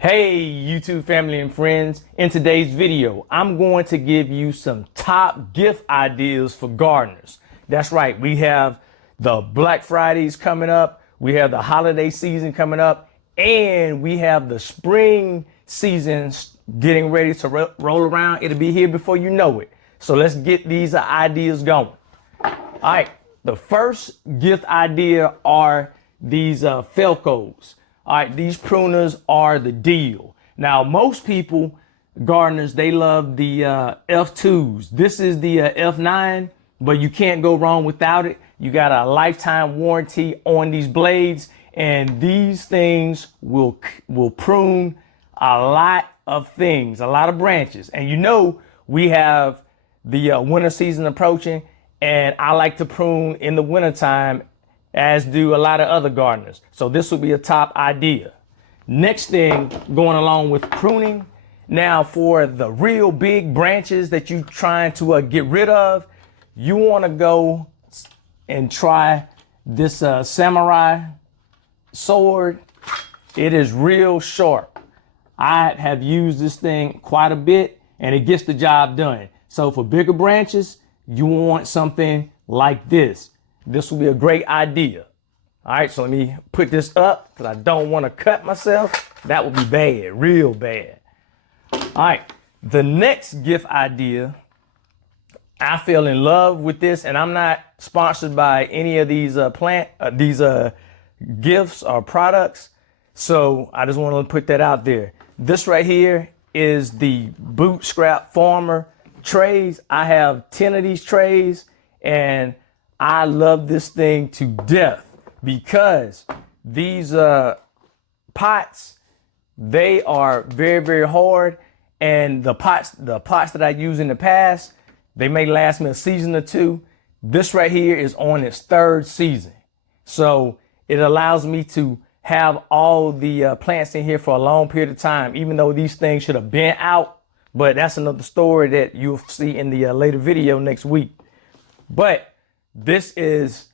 Hey YouTube family and friends, in today's video I'm going to give you some top gift ideas for gardeners. That's right, we have the Black Fridays coming up, we have the holiday season coming up, and we have the spring season getting ready to roll around. It'll be here before you know it. So let's get these ideas going. All right, the first gift idea are these Felcos. All right, these pruners are the deal. Now, most people, gardeners, they love the F2s. This is the F9, but you can't go wrong without it. You got a lifetime warranty on these blades, and these things will prune a lot of things, a lot of branches. And you know, we have the winter season approaching, and I like to prune in the wintertime, as do a lot of other gardeners. So this will be a top idea. Next thing, going along with pruning. Now for the real big branches that you're trying to get rid of, you want to go and try this samurai sword. It is real sharp. I have used this thing quite a bit and it gets the job done. So for bigger branches, you want something like this. This will be a great idea. All right, so let me put this up because I don't want to cut myself. That would be bad, real bad. All right, the next gift idea, I fell in love with this, and I'm not sponsored by any of these gifts or products. So I just want to put that out there. This right here is the Bootstrap Farmer trays. I have 10 of these trays, and I love this thing to death because these pots, they are very, very hard. And the pots that I used in the past, they may last me a season or two. This right here is on its third season. So it allows me to have all the plants in here for a long period of time, even though these things should have been out. But that's another story that you'll see in the later video next week. But this is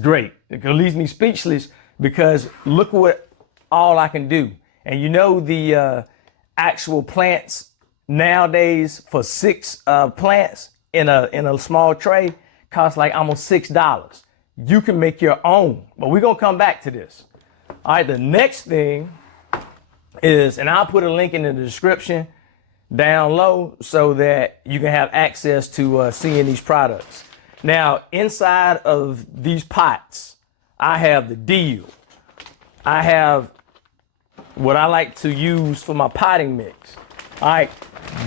great. It leaves me speechless because look what all I can do. And you know, the actual plants nowadays for 6 plants in a small tray cost like almost $6. You can make your own, but we're gonna come back to this. All right, the next thing is, and I'll put a link in the description down low so that you can have access to seeing these products. Now, inside of these pots, I have the deal. I have what I like to use for my potting mix. All right,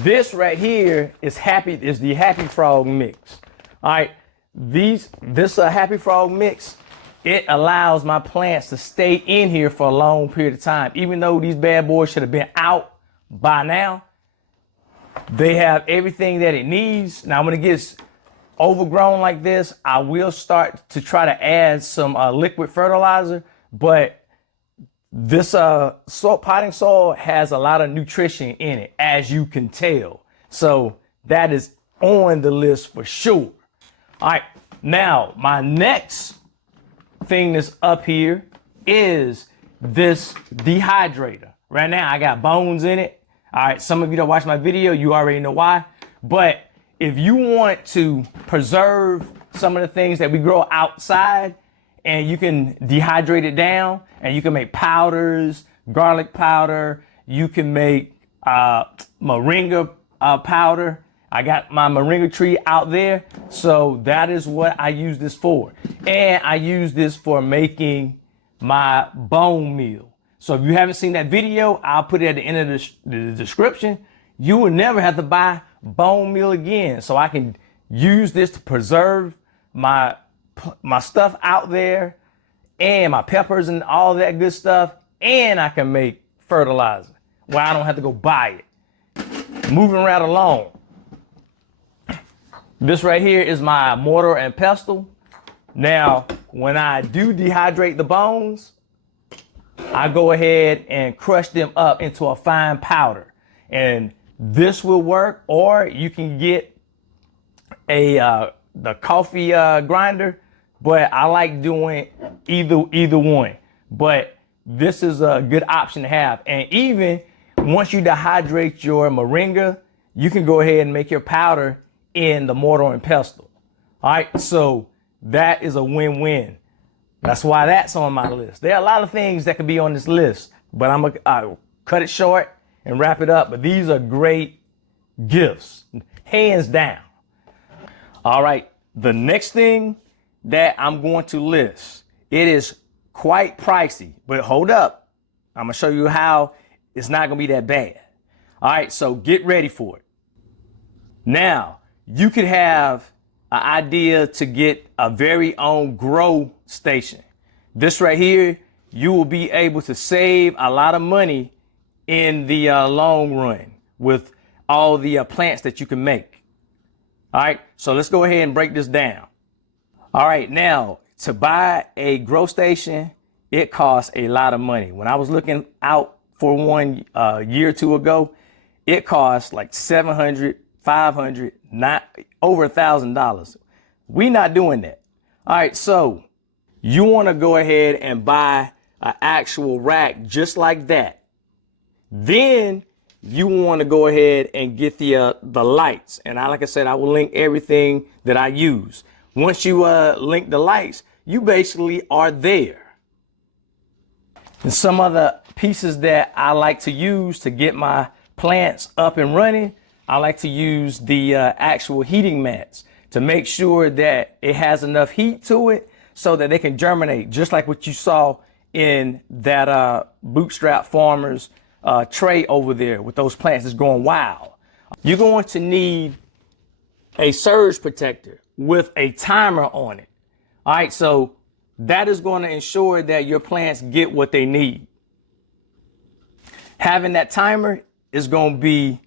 this right here is the Happy Frog mix. All right, this Happy Frog mix, it allows my plants to stay in here for a long period of time. Even though these bad boys should have been out by now, they have everything that it needs. Now, when it gets overgrown like this, I will start to try to add some liquid fertilizer, but this potting soil has a lot of nutrition in it, as you can tell. So that is on the list for sure. All right, now my next thing that's up here is this Dehydrator. Right now I got bones in it. All right, some of you that watch my video, you already know why. But if you want to preserve some of the things that we grow outside, and you can dehydrate it down, and you can make powders, garlic powder, you can make moringa powder. I got my moringa tree out there, so that is what I use this for. And I use this for making my bone meal. So if you haven't seen that video, I'll put it at the end of the description. You will never have to buy bone meal again. So I can use this to preserve my stuff out there, and my peppers and all that good stuff. And I can make fertilizer where I don't have to go buy it. Moving right along. This right here is my mortar and pestle. Now, when I do dehydrate the bones, I go ahead and crush them up into a fine powder. And this will work, or you can get the coffee grinder, but I like doing either one. But this is a good option to have. And even once you dehydrate your moringa, you can go ahead and make your powder in the mortar and pestle. All right, so that is a win-win. That's why that's on my list. There are a lot of things that could be on this list, but I'll cut it short and wrap it up. But these are great gifts, hands down. All right, the next thing that I'm going to list, it is quite pricey, but hold up. I'm gonna show you how it's not gonna be that bad. All right, so get ready for it. Now, you could have an idea to get a very own grow station. This right here, you will be able to save a lot of money in the long run with all the plants that you can make. All right, so let's go ahead and break this down. All right, now to buy a grow station, it costs a lot of money. When I was looking out for one a year or two ago, it cost like $700, $500, not over $1,000. We not doing that. All right, so you want to go ahead and buy an actual rack just like that. Then you want to go ahead and get the lights. And like I said, I will link everything that I use. Once you link the lights, you basically are there. And some other pieces that I like to use to get my plants up and running, I like to use the actual heating mats to make sure that it has enough heat to it so that they can germinate, just like what you saw in that Bootstrap Farmers tray over there with those plants that's going wild. You're going to need a surge protector with a timer on it. All right, so that is going to ensure that your plants get what they need. Having that timer is going to be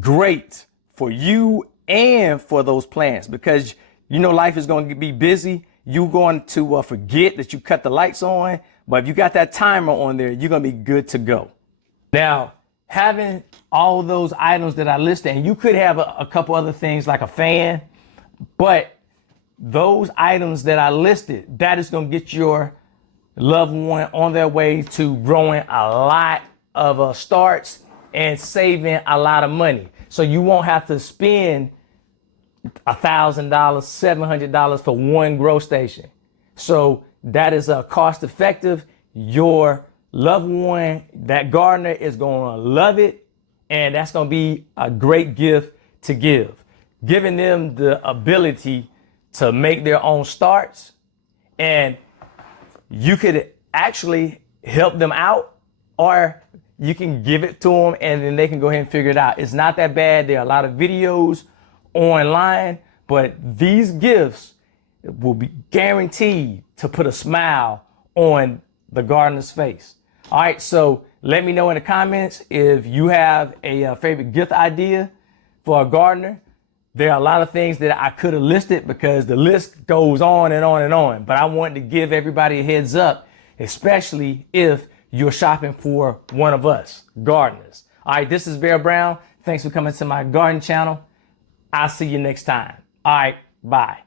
great for you and for those plants because you know life is going to be busy. You're going to forget that you cut the lights on, but if you got that timer on there, you're going to be good to go. Now, having all those items that I listed, and you could have a couple other things like a fan, but those items that I listed, that is going to get your loved one on their way to growing a lot of starts and saving a lot of money. So you won't have to spend $1,000, $700 for one grow station. So that is cost effective. Your loved one, that gardener, is going to love it. And that's going to be a great gift to give. Giving them the ability to make their own starts. And you could actually help them out, or you can give it to them and then they can go ahead and figure it out. It's not that bad. There are a lot of videos online, but these gifts will be guaranteed to put a smile on the gardener's face. All right, so let me know in the comments if you have a favorite gift idea for a gardener. There are a lot of things that I could have listed because the list goes on and on and on, but I wanted to give everybody a heads up, especially if you're shopping for one of us gardeners. All right, this is Bear Brown. Thanks for coming to my garden channel. I'll see you next time. All right, bye.